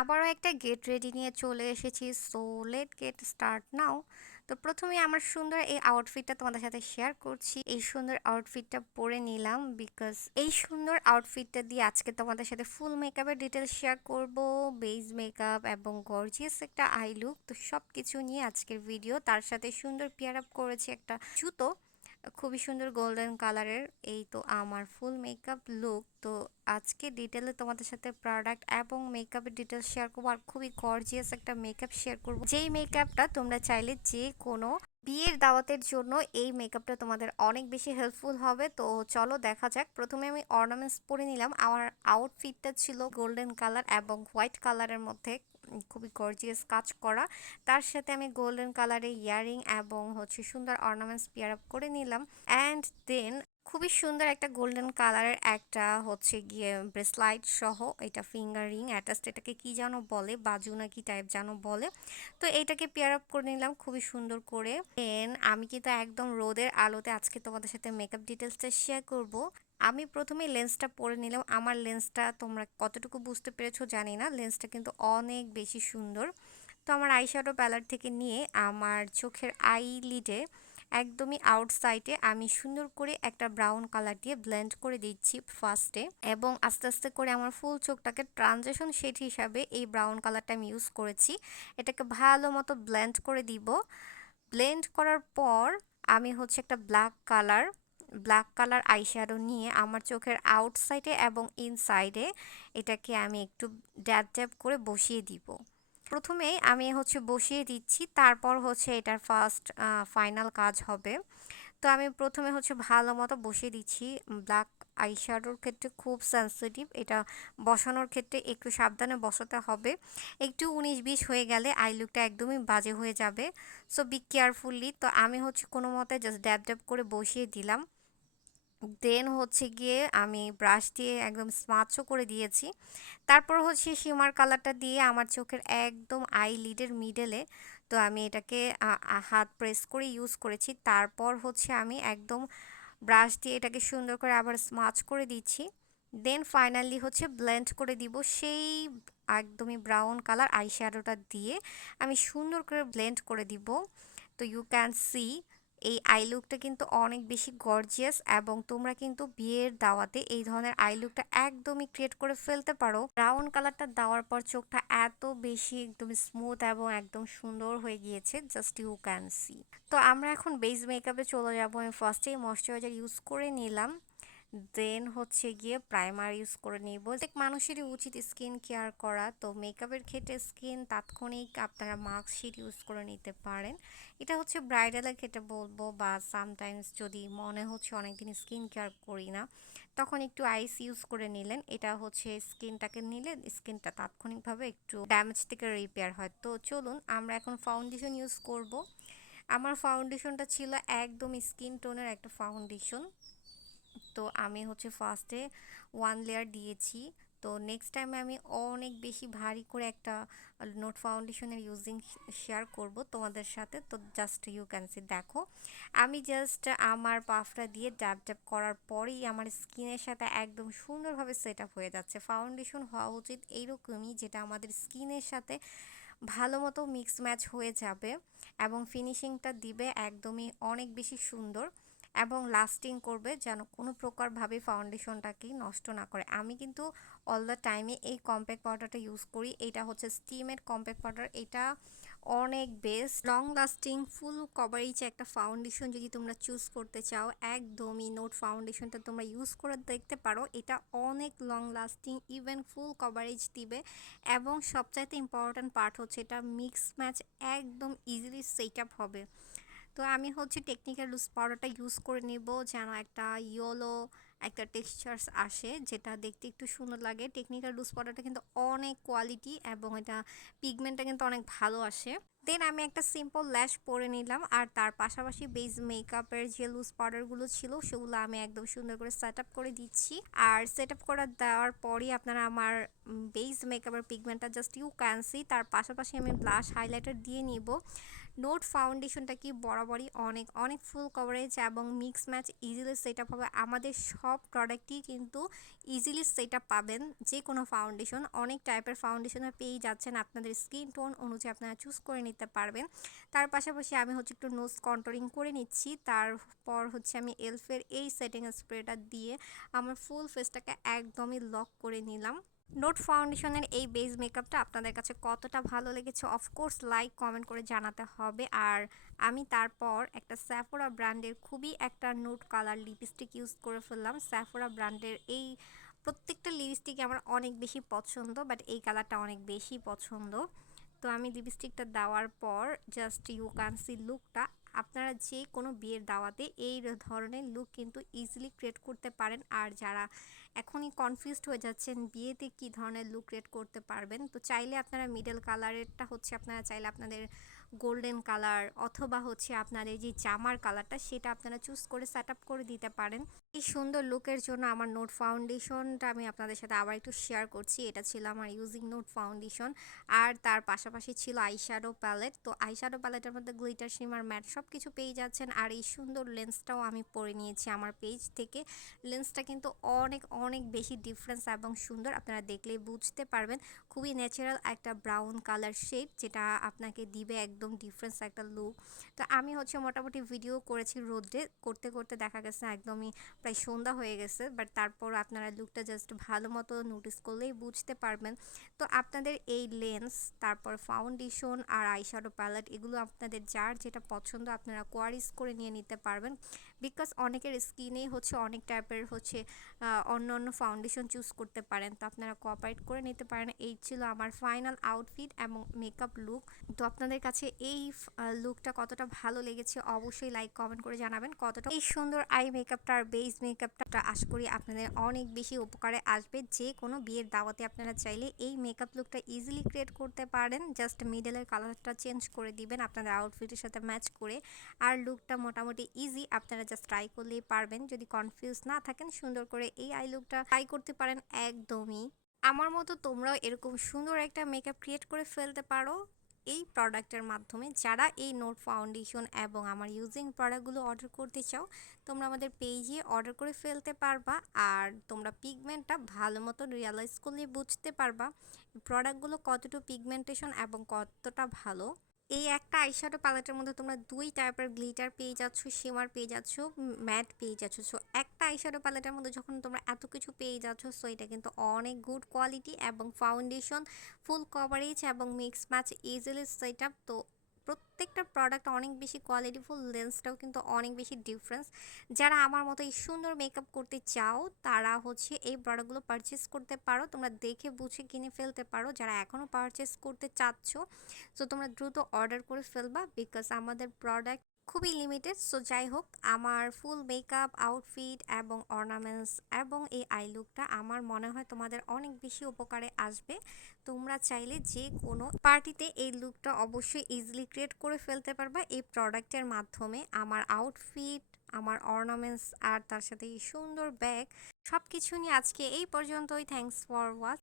আবারও একটা get ready নিয়ে চলে এসেছি। So late get start now. তো প্রথমে আমার সুন্দর এই আউটফিটটা তোমাদের সাথে শেয়ার করছি। এই সুন্দর আউটফিটটা পরে নিলাম বিকজ এই সুন্দর আউটফিটটা দিয়ে আজকে তোমাদের সাথে ফুল মেকআপের ডিটেলস শেয়ার করব। বেস মেকআপ এবং গর্জিয়াস একটা আই লুক, তো সব কিছু নিয়ে আজকের ভিডিও। তার সাথে সুন্দর পেয়ার আপ করেছি একটা জুতো, খুবই সুন্দর গোল্ডেন কালারের। এই তো আমার ফুল মেকআপ লুক। তো আজকে ডিটেলে তোমাদের সাথে প্রোডাক্ট এবং মেকআপের ডিটেলস শেয়ার করবো, আর খুবই গর্জিয়াস একটা মেকআপ শেয়ার করবো, যেই মেকআপটা তোমরা চাইলে যে কোনো বিয়ের দাওয়াতের জন্য এই মেকআপটা তোমাদের অনেক বেশি হেল্পফুল হবে। তো চলো দেখা যাক। প্রথমে আমি অর্নামেন্টস পরে নিলাম। আমার আউটফিটটা ছিল গোল্ডেন কালার এবং হোয়াইট কালারের মধ্যে, খুবই গর্জিয়াস কাজ করা। তার সাথে আমি গোল্ডেন কালারের ইয়ারিং এবং সুন্দর অর্নামেন্টস পেয়ার আপ করে নিলাম। অ্যান্ড দেন খুবই সুন্দর একটা গোল্ডেন কালারের একটা গিয়ে ব্রেসলাইট সহ, এটা ফিঙ্গার রিং অ্যাটাচড, এটাকে কি যেন বলে, বাজু নাকি টাইপ যেন বলে। তো এইটাকে পেয়ার আপ করে নিলাম খুবই সুন্দর করে। দেন আমি কিন্তু একদম রোদের আলোতে আজকে তোমাদের সাথে মেকআপ ডিটেলসটা শেয়ার করব। আমি প্রথমে লেন্সটা পরে নিলাম। আমার লেন্সটা তোমরা কতটুকু বুঝতে পেরেছো জানি না, লেন্সটা কিন্তু অনেক বেশি সুন্দর। তো আমার আইশ্যাডো প্যালেট থেকে নিয়ে আমার চোখের আইলিডে একদমই আউটসাইডে আমি সুন্দর করে একটা ব্রাউন কালার দিয়ে ব্লেন্ড করে দিচ্ছি ফার্স্টে, এবং আস্তে আস্তে করে আমার ফুল চোখটাকে ট্রানজিশন শেড হিসাবে এই ব্রাউন কালারটা আমি ইউজ করেছি। এটাকে ভালো মতো ব্লেন্ড করে দিব। ব্লেন্ড করার পর আমি একটা ব্ল্যাক কালার আইশ্যাডো নিয়ে আমার চোখের আউটসাইডে এবং ইনসাইডে এটাকে আমি একটু ড্যাব ড্যাব করে বসিয়ে দিব। প্রথমেই আমি বসিয়ে দিচ্ছি, তারপর এটার ফার্স্ট ফাইনাল কাজ হবে। তো আমি প্রথমে ভালো মতো বসিয়ে দিচ্ছি। ব্ল্যাক আইশ্যাডোর ক্ষেত্রে খুব সেন্সিটিভ, এটা বসানোর ক্ষেত্রে একটু সাবধানে বসাতে হবে। একটু 19-20 হয়ে গেলে আই লুকটা একদমই বাজে হয়ে যাবে। So be carefully. তো আমি কোনো মতে জাস্ট ড্যাব ড্যাব করে বসিয়ে দিলাম। দেন গিয়ে আমি ব্রাশ দিয়ে একদম স্মাচও করে দিয়েছি। তারপর শিমার কালারটা দিয়ে আমার চোখের একদম আই লিডের মিডলে, তো আমি এটাকে হাত প্রেস করে ইউজ করেছি। তারপর আমি একদম ব্রাশ দিয়ে এটাকে সুন্দর করে আবার স্মাচ করে দিচ্ছি। দেন ফাইনালি ব্লেন্ড করে দিব সেই একদমই ব্রাউন কালার আইশ্যাডোটা দিয়ে আমি সুন্দর করে ব্লেন্ড করে দিব। তো ইউ ক্যান সি এই আই লুকটা কিন্তু অনেক বেশি গর্জিয়াস, এবং তোমরা কিন্তু বিয়ের দাওয়াতে এই ধরনের আই লুকটা একদমই ক্রিয়েট করে ফেলতে পারো। ব্রাউন কালারটা দেওয়ার পর চোখটা এত বেশি একদম স্মুথ এবং একদম সুন্দর হয়ে গিয়েছে, জাস্ট ইউ ক্যান সি। তো আমরা এখন বেস মেকআপে চলে যাবো। আমি ফার্স্টেই ময়শ্চারাইজার ইউজ করে নিলাম। দেন গিয়ে প্রাইমার ইউজ করে নিব। প্রত্যেক মানুষেরই উচিত স্কিন কেয়ার করা। তো মেকআপের ক্ষেত্রে স্কিন তাৎক্ষণিক আপনারা মাস্ক শিট ইউজ করে নিতে পারেন। এটা ব্রাইডালের ক্ষেত্রে বলবো, বা সামটাইমস যদি মনে অনেকদিন স্কিন কেয়ার করি না, তখন একটু আইস ইউজ করে নিলেন। এটা স্কিনটাকে নিলে স্কিনটা তাৎক্ষণিকভাবে একটু ড্যামেজ থেকে রিপেয়ার হয়। তো চলুন আমরা এখন ফাউন্ডেশন ইউজ করব। আমার ফাউন্ডেশনটা ছিল একদম স্কিন টোনের একটা ফাউন্ডেশন। তো আমি ফার্স্টে 1 লেয়ার দিয়েছি। তো নেক্সট টাইমে আমি অনেক বেশি ভারী করে একটা নোট ফাউন্ডেশনের ইউজিং শেয়ার করব তোমাদের সাথে। তো জাস্ট ইউ ক্যান সি, দেখো আমি জাস্ট আমার পাফটা দিয়ে ড্যাব ড্যাব করার পরেই আমার স্কিনের সাথে একদম সুন্দরভাবে সেট আপ হয়ে যাচ্ছে। ফাউন্ডেশন হওয়া উচিত এইরকমই, যেটা আমাদের স্কিনের সাথে ভালো মতো মিক্স ম্যাচ হয়ে যাবে এবং ফিনিশিংটা দিবে একদমই অনেক বেশি সুন্দর এবং লাস্টিং করবে, যেন কোনো প্রকারভাবে ফাউন্ডেশনটাকে নষ্ট না করে। আমি কিন্তু অল দ্য টাইমে এই কম্প্যাক্ট পাউডারটা ইউজ করি। এটা স্টিমের কম্প্যাক্ট পাউডার। এটা অনেক বেস্ট লং লাস্টিং ফুল কভারেজ একটা ফাউন্ডেশন যদি তোমরা চুজ করতে চাও, একদমই নোট ফাউন্ডেশনটা তোমরা ইউজ করে দেখতে পারো। এটা অনেক লং লাস্টিং, ইভেন ফুল কভারেজ দিবে, এবং সবচাইতে ইম্পর্ট্যান্ট পার্ট এটা মিক্স ম্যাচ একদম ইজিলি সেট আপ হবে। তো আমি টেকনিক্যাল লুজ পাউডারটা ইউজ করে নেব, যেন একটা ইয়েলো একটা টেক্সচার্স আসে, যেটা দেখতে একটু সুন্দর লাগে। টেকনিক্যাল লুজ পাউডারটা কিন্তু অনেক কোয়ালিটি, এবং এটা পিগমেন্টটা কিন্তু অনেক ভালো আসে। দেন আমি একটা সিম্পল ল্যাশ পরে নিলাম, আর তার পাশাপাশি বেস মেকআপের যে লুজ পাউডারগুলো ছিল সেগুলো আমি একদম সুন্দর করে সেট আপ করে দিচ্ছি। আর সেট আপ করে দেওয়ার পরই আপনারা আমার বেস মেকআপের পিগমেন্টটা জাস্ট ইউ ক্যান সি। তার পাশাপাশি আমি ব্লাশ হাইলাইটার দিয়ে নিব। নোট ফাউন্ডেশনটা কি বরাবরই অনেক অনেক ফুল কভারেজ এবং mix match easily set up হবে। আমাদের সব প্রোডাক্টই কিন্তু ইজিলি সেট আপ পাবেন। যে কোনো ফাউন্ডেশন, অনেক টাইপের ফাউন্ডেশনে পেয়ে যাচ্ছেন, আপনাদের স্কিন টোন অনুযায়ী আপনারা চুজ করে নিতে পারবেন। তার পাশাপাশি আমি হচ্ছে একটু নোজ কন্ট্রোলিং করে নিচ্ছি, তারপর হচ্ছে আমি এলফের এই সেটিং স্প্রেটা দিয়ে আমার ফুল ফেসটাকে একদমই লক করে নিলাম। নোট ফাউন্ডেশনের এই বেস মেকআপটা আপনাদের কাছে কতটা ভালো লেগেছে অফকোর্স লাইক কমেন্ট করে জানাতে হবে। আর আমি তারপর একটা স্যাফোরা ব্র্যান্ডের খুবই একটা নোট কালার লিপস্টিক ইউজ করে ফেললাম। স্যাফোরা ব্র্যান্ডের এই প্রত্যেকটা লিপস্টিক আমার অনেক বেশি পছন্দ, বাট এই কালারটা অনেক বেশি পছন্দ। তো আমি লিপস্টিকটা দেওয়ার পর জাস্ট ইউ ক্যান সি লুকটা। আপনারা যে কোনো বিয়ের দাওয়াতে এই ধরনের লুক কিন্তু ইজিলি ক্রিয়েট করতে পারেন। আর যারা এখনই কনফিউজড হয়ে যাচ্ছেন বিয়েতে কী ধরনের লুক ক্রিয়েট করতে পারবেন, তো চাইলে আপনারা মিডল কালারেরটা হচ্ছে আপনারা চাইলে আপনাদের গোল্ডেন কালার অথবা হচ্ছে আপনাদের যে জামার কালারটা সেটা আপনারা চুজ করে সেট আপ করে দিতে পারেন। এই সুন্দর লুকের জন্য আমার নোট ফাউন্ডেশনটা আমি আপনাদের সাথে আবার একটু শেয়ার করছি। এটা ছিল আমার ইউজিং নোট ফাউন্ডেশন। আর তার পাশাপাশি ছিল আইশ্যাডো প্যালেট। তো আইশ্যাডো প্যালেটের মধ্যে গ্লিটার শিমার ম্যাট সব কিছু পেয়ে যাচ্ছেন। আর এই সুন্দর লেন্সটাও আমি পরে নিয়েছি আমার পেজ থেকে। লেন্সটা কিন্তু অনেক অনেক বেশি ডিফারেন্স এবং সুন্দর, আপনারা দেখলেই বুঝতে পারবেন। খুবই ন্যাচারাল একটা ব্রাউন কালার শেড, যেটা আপনাকে দিবে একদম ডিফারেন্স একটা লুক। তো আমি হচ্ছে মোটামুটি ভিডিও করেছি রোদে, করতে করতে দেখা গেছে একদমই প্রায় সন্ধ্যা হয়ে গেছে, বাট তারপর আপনারা লুকটা জাস্ট ভালো মতো নোটিস করলেই বুঝতে পারবেন। তো আপনাদের এই লেন্স, তারপর ফাউন্ডেশন আর আইশ্যাডো প্যালেট, এগুলো আপনাদের যার যেটা পছন্দ আপনারা কোয়ারিজ করে নিয়ে নিতে পারবেন। বিকজ অনেকের স্কিনেই হচ্ছে অনেক টাইপের হচ্ছে অন্য অন্য ফাউন্ডেশন চুজ করতে পারেন, তো আপনারা কোঅপারেট করে নিতে পারেন। এই ছিল আমার ফাইনাল আউটফিট এবং মেকআপ লুক। তো আপনাদের কাছে এই লুকটা কতটা ভালো লেগেছে অবশ্যই লাইক কমেন্ট করে জানাবেন। কতটা এই সুন্দর আই মেকআপটা আর বেস মেকআপটা আশা করি আপনাদের অনেক বেশি উপকারে আসবে। যে কোনো বিয়ের দাওয়াতে আপনারা চাইলে এই মেকআপ লুকটা ইজিলি ক্রিয়েট করতে পারেন। জাস্ট মিডলের কালারটা চেঞ্জ করে দিবেন আপনাদের আউটফিটের সাথে ম্যাচ করে। আর লুকটা মোটামুটি ইজি, আপনারা জাস্ট ট্রাই করলেই পারবেন। যদি কনফিউজ না থাকেন সুন্দর করে এই আই লুকটা ট্রাই করতে পারেন একদমই। আমার মতো তোমরাও এরকম সুন্দর একটা মেকআপ ক্রিয়েট করে ফেলতে পারো এই প্রোডাক্টের মাধ্যমে। যারা এই নোট ফাউন্ডেশন এবং আমার ইউজিং প্রোডাক্টগুলো অর্ডার করতে চাও, তোমরা আমাদের পেজে অর্ডার করে ফেলতে পারবা। আর তোমরা পিগমেন্টটা ভালো মতো রিয়ালাইজ করলে বুঝতে পারবা প্রোডাক্টগুলো কতটুকু পিগমেন্টেশন এবং কতটা ভালো। এই একটা আইশ্যাডো প্যালেটের মধ্যে তোমরা দুই টাইপের গ্লিটার পেয়ে যাচ্ছ, শিমার পেয়ে যাচ্ছ, ম্যাট পেয়ে যাচ্ছ। সো একটা আইশ্যাডো প্যালেটের মধ্যে যখন তোমরা এত কিছু পেয়ে যাচ্ছ, সো এটা কিন্তু অনেক গুড কোয়ালিটি এবং ফাউন্ডেশন ফুল কভারেজ এবং mix match easily set up. তো প্রত্যেকটা প্রোডাক্ট অনেক বেশি কোয়ালিটিফুল, লেন্সটাও কিন্তু অনেক বেশি ডিফারেন্স। যারা আমার মতো এই সুন্দর মেকআপ করতে চাও তারা হচ্ছে এই প্রোডাক্টগুলো পারচেস করতে পারো। তোমরা দেখে বুঝে কিনে ফেলতে পারো। যারা এখনও পারচেস করতে চাচ্ছ, সো তোমরা দ্রুত অর্ডার করে ফেলবা, বিকজ আমাদের প্রোডাক্ট খুবই লিমিটেড। সো যাই হোক, আমার ফুল মেকআপ আউটফিট এবং অর্নামেন্টস এবং এই আই লুকটা আমার মনে হয় তোমাদের অনেক বেশি উপকারে আসবে। তোমরা চাইলে যে কোনো পার্টিতে এই লুকটা অবশ্যই ইজিলি ক্রিয়েট করে ফেলতে পারবা এই প্রোডাক্টের মাধ্যমে। আমার আউটফিট, আমার অর্নামেন্টস আর তার সাথে এই সুন্দর ব্যাগ সব কিছু নিয়ে আজকে এই পর্যন্তই। Thanks for watch.